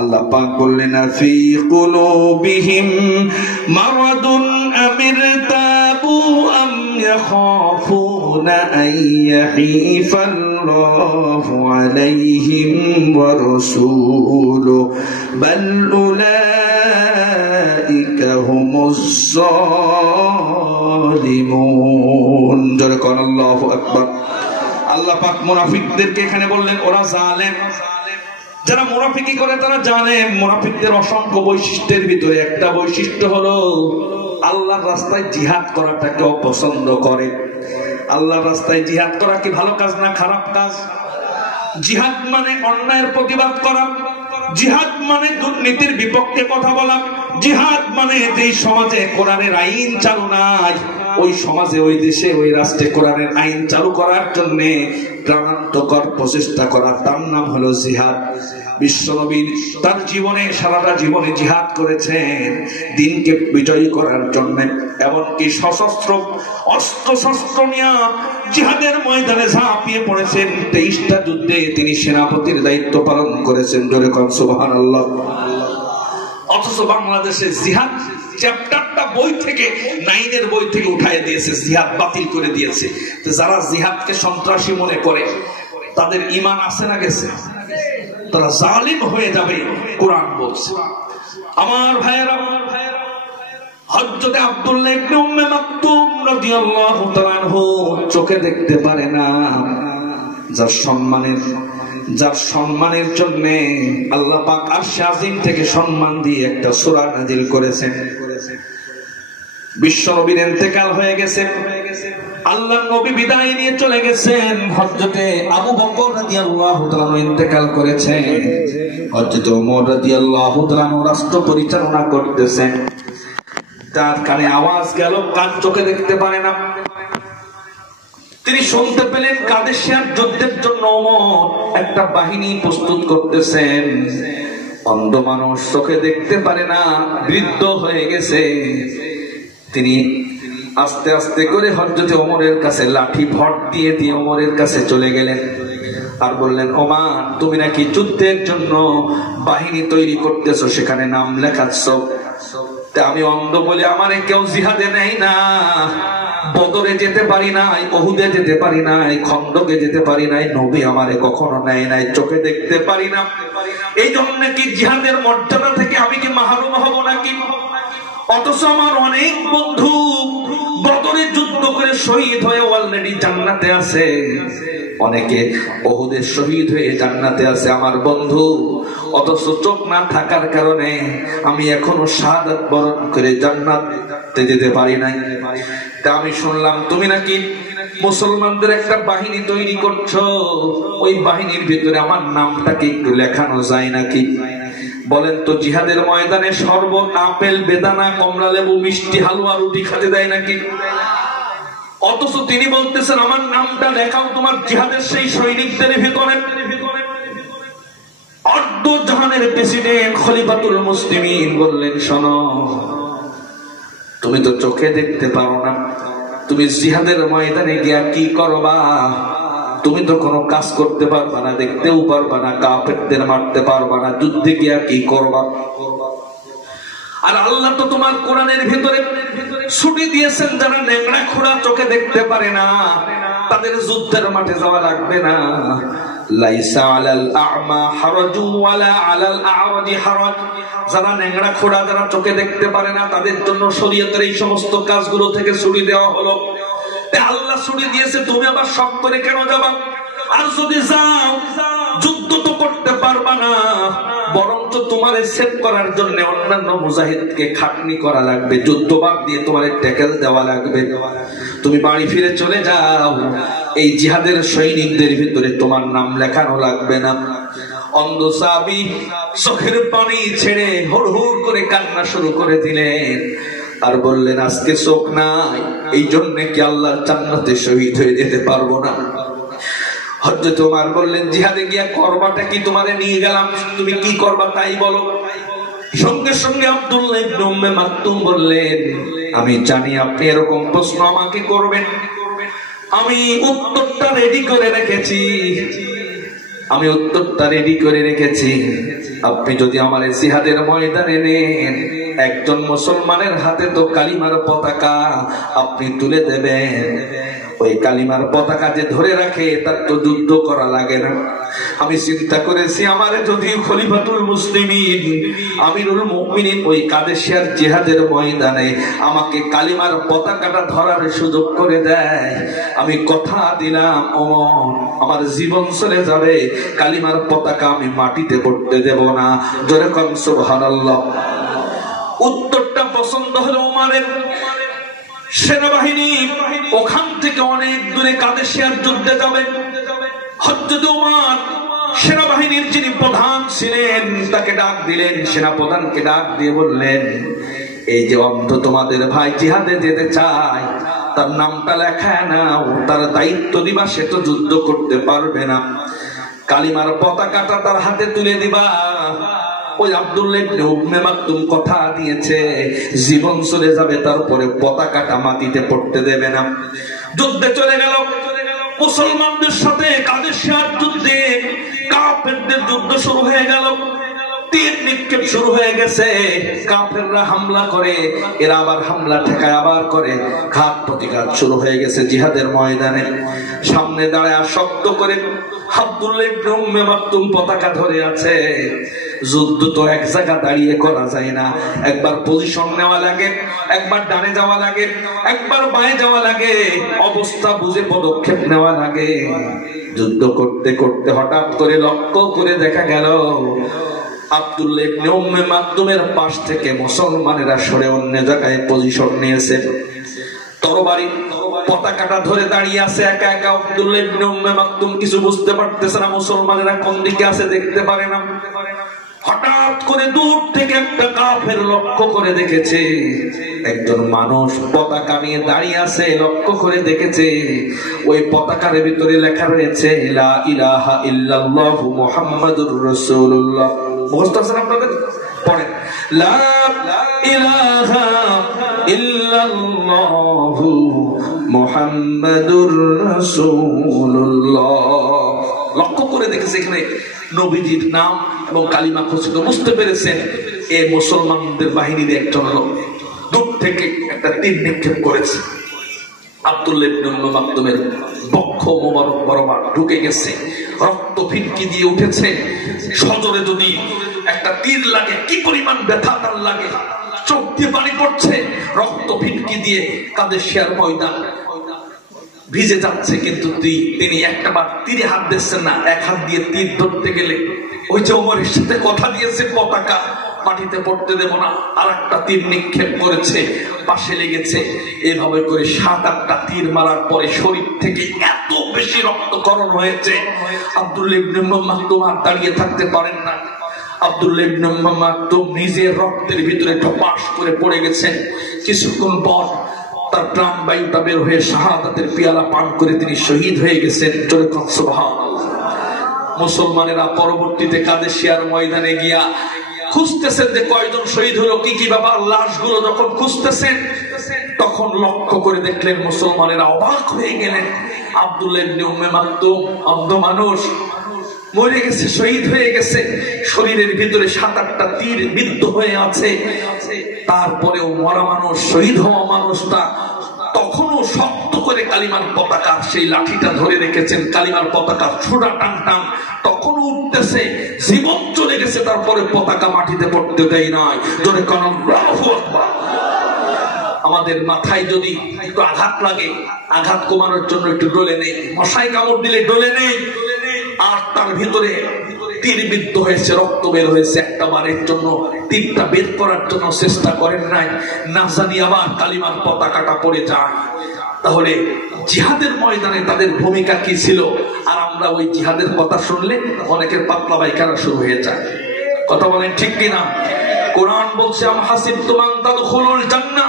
আল্লাহ পাক বললেন ফি কুলুবিহিম মারাদুন আমিরতাবু আম ইয়াখাফুনা আইয়াহিফাল্লাহু আলাইহিম ওয়া রাসূলুহু বাল উলাইকা হুমুজ যালিমুন। জোরে কোন আল্লাহু আকবার। আল্লাহ পাক মুনাফিকদেরকে এখানে বললেন ওরা জালেম। যারা মুনাফিকি করে তারা জানে মুনাফিকদের অসংখ্য বৈশিষ্ট্যের ভিতরে একটা বৈশিষ্ট্য হলো আল্লাহর রাস্তায় জিহাদ করাটাকে অপছন্দ করে। আল্লাহর রাস্তায় জিহাদ করা কি ভালো কাজ না খারাপ কাজ? জিহাদ মানে অন্যায়ের প্রতিবাদ করা, জিহাদ মানে দুর্নীতির বিপক্ষে কথা বলা, জিহাদ মানে যেই সমাজে কোরআনের আইন চালু নাই ওই সমাজে ওই দেশে ওই রাষ্ট্রে কোরআনের আইন চালু করার জন্য প্রাণান্তকর প্রচেষ্টা করা, তার নাম হলো জিহাদ। বিশ্বনবী তার জীবনে সারাটা জীবনে জিহাদ করেছেন দিনকে বিজয়ী করার জন্য, এমনকি সশস্ত্র অস্ত্র শস্ত্র নিয়ে জিহাদের ময়দানে ঝাঁপিয়ে পড়েছেন। 23টা যুদ্ধে তিনি সেনাপতির দায়িত্ব পালন করেছেন। জোরে কোন সুবহানাল্লাহ। অথচ বাংলাদেশে জিহাদ চ্যাপ্টারটা বই থেকে 9 বই থেকে উঠায় দিয়েছে, জিহাদ বাতিল করে দিয়েছে। যারা জিহাদকে সন্ত্রাসী মনে করে তাদের ঈমান আছে না গেছে? তারা জালিম হয়ে যাবে কোরআন বলছে। আমার ভাইয়েরা, হযরত আব্দুল্লাহ ইবনে উম্মে মাকতুম রাদিয়াল্লাহু তাআলা আনহু চোখে দেখতে পারে না, যার সম্মানের জন্য আল্লাহ পাক আরশে আজিম থেকে সম্মান দিয়ে একটা সূরা নাযিল করেছেন। বিশ্ব নবীর ইন্তেকাল হয়ে গেছে, আল্লাহর নবী বিদায় নিয়ে চলে গেছেন। হযরতে আবু বকর রাদিয়াল্লাহু তাআলা ইন্তেকাল করেছেন, হযরত ওমর রাদিয়াল্লাহু তাআলা রাষ্ট্র পরিচালনা করতেছেন। তার কানে আওয়াজ গেল, কান চোখে দেখতে পারে না। তিনি শুনতে পেলেন কাদেশিয়ার যুদ্ধের জন্য ওমর একটা বাহিনী প্রস্তুত করতেছেন। অন্ধ মানুষ, চোখে দেখতে পারে না, বৃদ্ধ হয়ে গেছে। তিনি আস্তে আস্তে করে হযরত ওমরের কাছে লাঠি ভর দিয়ে দিয়ে ওমরের কাছে চলে গেলেন আর বললেন, ওমর তুমি নাকি যুদ্ধের জন্য বাহিনী তৈরি করতেছো, সেখানে নাম লেখাচ্ছো, তা আমি অন্ধ বলে আমারে কেউ জিহাদে নেয় না, বদরে যেতে পারি নাই, উহুদে যেতে পারি নাই, খন্দকে যেতে পারি নাই, নবী আমারে কখনো নেয় নাই, চোখে দেখতে পারি না। এই জন্য কি জিহাদের মর্যাদা থেকে আমি কি মাহরুম হব নাকি? অথচ আমার অনেক বন্ধু বদরে যুদ্ধ করে শহীদ হয়ে অলরেডি জান্নাতে আছে, অনেকে উহুদে শহীদ হয়ে জান্নাতে আছে আমার বন্ধু। অথচ চোখ না থাকার কারণে আমি এখনো শাহাদাত বরণ করে জান্নাতে যেতে পারি নাই। তা আমি শুনলাম তুমি নাকি মুসলমানদের একটা বাহিনী তৈরি করছো, ওই বাহিনীর ভিতরে আমার নামটাকে একটু লেখানো যায় নাকি? বলেন তো জিহাদের ময়দানে শরবত, আপেল, বেদানা, কমলা লেবু, মিষ্টি, হালুয়া, রুটি খেতে দেয় নাকি? অথচ তিনি বলতেছেন আমার নামটা লেখাও তোমার জিহাদের সেই সৈনিকদের ভিতরে। অর্ধ জাহানের প্রেসিডেন্ট খলিফাতুল মুসলিমিন বললেন, শোনো, তুমি তো চোখে দেখতে পারো না, তুমি জিহাদের ময়দানে গিয়া কি করবা? তুমি তো কোনো কাজ করতে পারবা না, দেখতেও পারবা না, কাফেরদের মারতে পারবা না, যুদ্ধে গিয়া কি করবা? আর আল্লাহ তো তোমার কোরআনের ভিতরে ছুটি দিয়েছেন, যারা নেংড়া খোড়া চোখে দেখতে পারে না তাদের যুদ্ধের মাঠে যাওয়া লাগবে না। লাইসা আলাল আ'মা হারাজু ওয়ালা আলাল আ'রাজি হারাজ। যারা নেংড়া খোড়া, যারা চোখে দেখতে পারে না, তাদের জন্য শরীয়তের এই সমস্ত কাজগুলো থেকে ছুটি দেওয়া হলো। আল্লাহ ছুটি দিয়েছে, তুমি আবার শখ করে কেন যাবা? আর যদি যাও যুদ্ধ তো করতে পারবা না, বরঞ্চ তোমারে সেভ করার জন্য অন্যান্য মুজাহিদকে খাটনি করা লাগবে, যুদ্ধ বাদ দিয়ে তোমারে ট্যাকেল দেওয়া লাগবে। তুমি বাড়ি ফিরে চলে যাও, এই জিহাদের সৈনিকদের ভিতরে তোমার নাম লেখানো লাগবে না। অন্ধ সাহাবী চোখের পানি ছেড়ে হুড়হুড় করে কান্না শুরু করে দিলেন আর বললেন, আজকে চোখ নাই, এই জন্য কি আল্লাহর জান্নাতে শহীদ হয়ে যেতে পারবো না? হযরত ওমর বললেন, জিহাদে গিয়া করবাটা কি? তোমারে নিয়ে গেলাম, তুমি কি করবা তাই বলো। সঙ্গে সঙ্গে আব্দুল্লাহ ইবনে উম্মে মাকতুম বললেন, আমি জানি আপনি এরকম প্রশ্ন আমাকে করবেন, আমি উত্তরটা রেডি করে রেখেছি, আপনি যদি আমার জিহাদের ময়দানে নেন, একজন মুসলমানের হাতে তো কালিমার পতাকা আপনি তুলে দেবেন। ওই কালিমার পতাকা যে ধরে রাখে তার তো যুদ্ধ করা লাগে না। আমি চিন্তা করেছি, আমার যদি খলিফাতুল মুসলিমিন আমিরুল মুমিনিন ওই কাদেশিয়ার জিহাদের ময়দানে আমাকে কালিমার পতাকাটা ধরার সুযোগ করে দেয়, আমি কথা দিলাম ওমর আমার জীবন চলে যাবে, কালিমার পতাকা আমি মাটিতে পড়তে দেব না। জোরে কোন সুবহানাল্লাহ। উত্তরটা পছন্দ হলো ওমরের। সেনাবাহিনী ওখান থেকে অনেক দূরে কাদেশিয়ার যুদ্ধে যাবে। হযরত ওমর সেনাবাহিনীর যিনি প্রধান ছিলেন তাকে ডাক দিলেন, সেনাপ্রধানকে ডাক দিয়ে বললেন, এই যে অন্ধ তোমাদের ভাই জিহাদে যেতে চায়, তার নামটা লেখা নাও, তার দায়িত্ব দিবা, সে তো যুদ্ধ করতে পারবে না, কালিমার পতাকাটা তার হাতে তুলে দিবা। ওই আব্দুল্লাহ ইবনে উম্মে মাকতুম কথা দিয়েছে, জীবন চলে যাবে তারপরে পতাকাটা মাটিতে পড়তে দেবে না। যুদ্ধে চলে গেল। মুসলমানদের সাথে কাদেশিয়ার যুদ্ধে কাফেরদের যুদ্ধ শুরু হয়ে গেল। তীর নিক্ষেপ শুরু হয়ে গেছে। কাফেররা হামলা করে, এরা আবার হামলা ঠেকায় আবার করে, ঘাত প্রতিঘাত শুরু হয়ে গেছে জিহাদের ময়দানে। সামনে দাঁড়ায় শক্ত করে আব্দুল্লাহ ইবনে উম্মে মাকতুম পতাকা ধরে আছে। যুদ্ধ তো এক জায়গা দাঁড়িয়ে করা যায় না, একবার পজিশন নেওয়া লাগে, একবার ডানে যাওয়া লাগে, একবার বাঁয়ে যাওয়া লাগে, অবস্থা বুঝে পদক্ষেপ নেওয়া লাগে। যুদ্ধ করতে করতে হঠাৎ করে লক্ষ্য করে দেখা গেল আব্দুল্লাহ ইবনে উম্মে মাকতুমের পাশ থেকে মুসলমানেরা সরে অন্য জায়গায় পজিশন নিয়েছে। তরবারি পতাকাটা ধরে দাঁড়িয়ে আছে একা একা আব্দুল্লাহ ইবনে উম্মে মাকতুম। কিছু বুঝতে পারতেছে না, মুসলমানেরা কোন দিকে আছে দেখতে পারে না। হঠাৎ করে দূর থেকে একটা কাফের লক্ষ্য করে দেখেছে একজন মানুষ পতাকা নিয়ে দাঁড়িয়ে আছে। লক্ষ্য করে দেখেছে ওই পতাকার ভিতরে লেখা রয়েছে লা ইলাহা ইল্লাল্লাহু মুহাম্মাদুর রাসূলুল্লাহ। মুখস্থ আছে আপনাদের? পড়েন, লা ইলাহা ইল্লাল্লাহু মুহাম্মাদুর রাসূলুল্লাহ। লক্ষ্য করে দেখেছে এখানে নবীজির নাম এবং কালিমা খচিত। বুঝতে পেরেছেন এ মুসলমানদের বাহিনীর একজন লোক। দূর থেকে একটা তীর নিক্ষেপ করেছে। আব্দুল্লাহ ইবনে উম্মে মাকতুমের বক্ষ মোবারক বরাবর ঢুকে গেছে, রক্ত ফিনকি দিয়ে উঠেছে। সজরে যদি একটা তীর লাগে কি পরিমাণ ব্যথা তার লাগে, চোখ দিয়ে পানি পড়ছে, রক্ত ফিনকি দিয়ে কাদেশিয়ার ময়দান ভিজে যাচ্ছে। কিন্তু তিনি একটাবার তীরে হাত দিচ্ছেন না। এক হাত দিয়ে তীর ধরতে গেলে ওই যে ওমরের সাথে কথা দিয়েছে পতাকা মাটিতে পড়তে দেব না, আর একটা তীর নিক্ষেপ করেছে, পাশে লেগেছে। এভাবে করে 7-8টা তীর মারার পরে শরীর থেকে এত বেশি রক্তক্ষরণ হয়েছে, আব্দুল্লাহ ইবনে উম্মে মাকতুম আর দাঁড়িয়ে থাকতে পারেন না। আব্দুল্লাহ ইবনে উম্মে মাকতুম নিজের রক্তের ভিতরে ঠপাস করে পড়ে গেছেন। কিছুক্ষণ পর তার প্রাণবায়ুটা বের হয়ে শাহাদাতের পিয়ালা পান করে তিনি শহীদ হয়ে গেছেন। জোরে কোন সুবহানাল্লাহ। মুসলমানেরা পরবর্তীতে কাদেশিয়ার ময়দানে গিয়া খুঁজতেছেন যে কয়জন শহীদ হলো, কি কি ব্যাপার। লাশগুলো যখন খুঁজতেছেন তখন লক্ষ্য করে দেখলেন মুসলমানেরা অবাক হয়ে গেলেন, আব্দুল্লাহ ইবনে উম্মে মাকতুম অন্ধ মানুষ মরে গেছে, শহীদ হয়ে গেছে, শরীরের ভিতরে 7-8টা তীর বিদ্ধ হয়ে আছে। তারপরেও মরা মানুষ, শহীদ হওয়া মানুষটা তখনও শক্ত করে কালিমার পতাকা সেই লাঠিটা ধরে রেখেছেন। কালিমার পতাকা ছোড়া টান টান তখনও উঠতেছে। জীবন চলে গেছে, তারপরে পতাকা মাটিতে পড়তে দেয় নাই। জোরে কোন আল্লাহু আকবার। আমাদের মাথায় যদি একটু আঘাত লাগে, আঘাত কমানোর জন্য একটু ডলে নেই, মশাই কামড় দিলে ডলে নেই, আর তার ভিতরে তীর বিদ্ধ হয়েছে, রক্ত বের হয়েছে, একটা বারের জন্য তীরটা বের করার জন্য চেষ্টা করেন নাই, না জানি আবার কালিমার পতাকাটা পড়ে যায়। তাহলে জিহাদের ময়দানে তাদের ভূমিকা কি ছিল? আর আমরা ওই জিহাদের কথা শুনলে অনেকের পাতলা পায়খানা শুরু হয়ে যায়। কথা বলেন ঠিক কিনা? কোরআন বলছে আম হাসিবতুম আন তাদখুলুল জান্নাহ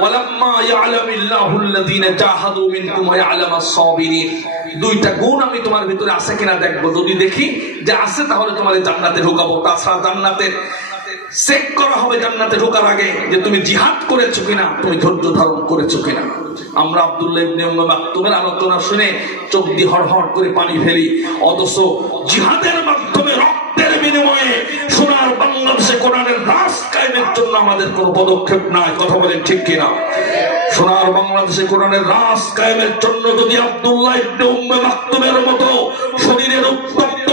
ওয়ালাম্মা ইয়ালামিল্লাহু আল্লাযীনা জাহাদু মিনকুম ওয়া ইয়ালামাস সাবিরিন। দুইটা গুণ আমি তোমার ভিতরে আছে কিনা দেখবো। যদি দেখি যে আছে তাহলে তোমার জান্নাতে ঢোকাবো। তাছাড়া জান্নাতে চেক করা হবে জান্নাতে ঢোকার আগে যে তুমি জিহাদ করেছো কিনা, তুমি ধৈর্য ধারণ করেছো কিনা। আমরা আব্দুল্লাহ ইবনে উম্মে মাকতুমের আলোচনা শুনে চোখ দিয়ে হড়হড় করে পানি ফেলি, অথচ জিহাদের মাধ্যমে রক্তের বিনিময়ে আমাদের কোনো পদক্ষেপ নাই। কথা বলেন ঠিক কিনা? সোনার বাংলাদেশে কোরআনের রাজ কায়েমের জন্য যদি আব্দুল্লাহ ইবনে উম্মে মাকতুমের মতো শরীরের উত্তপ্ত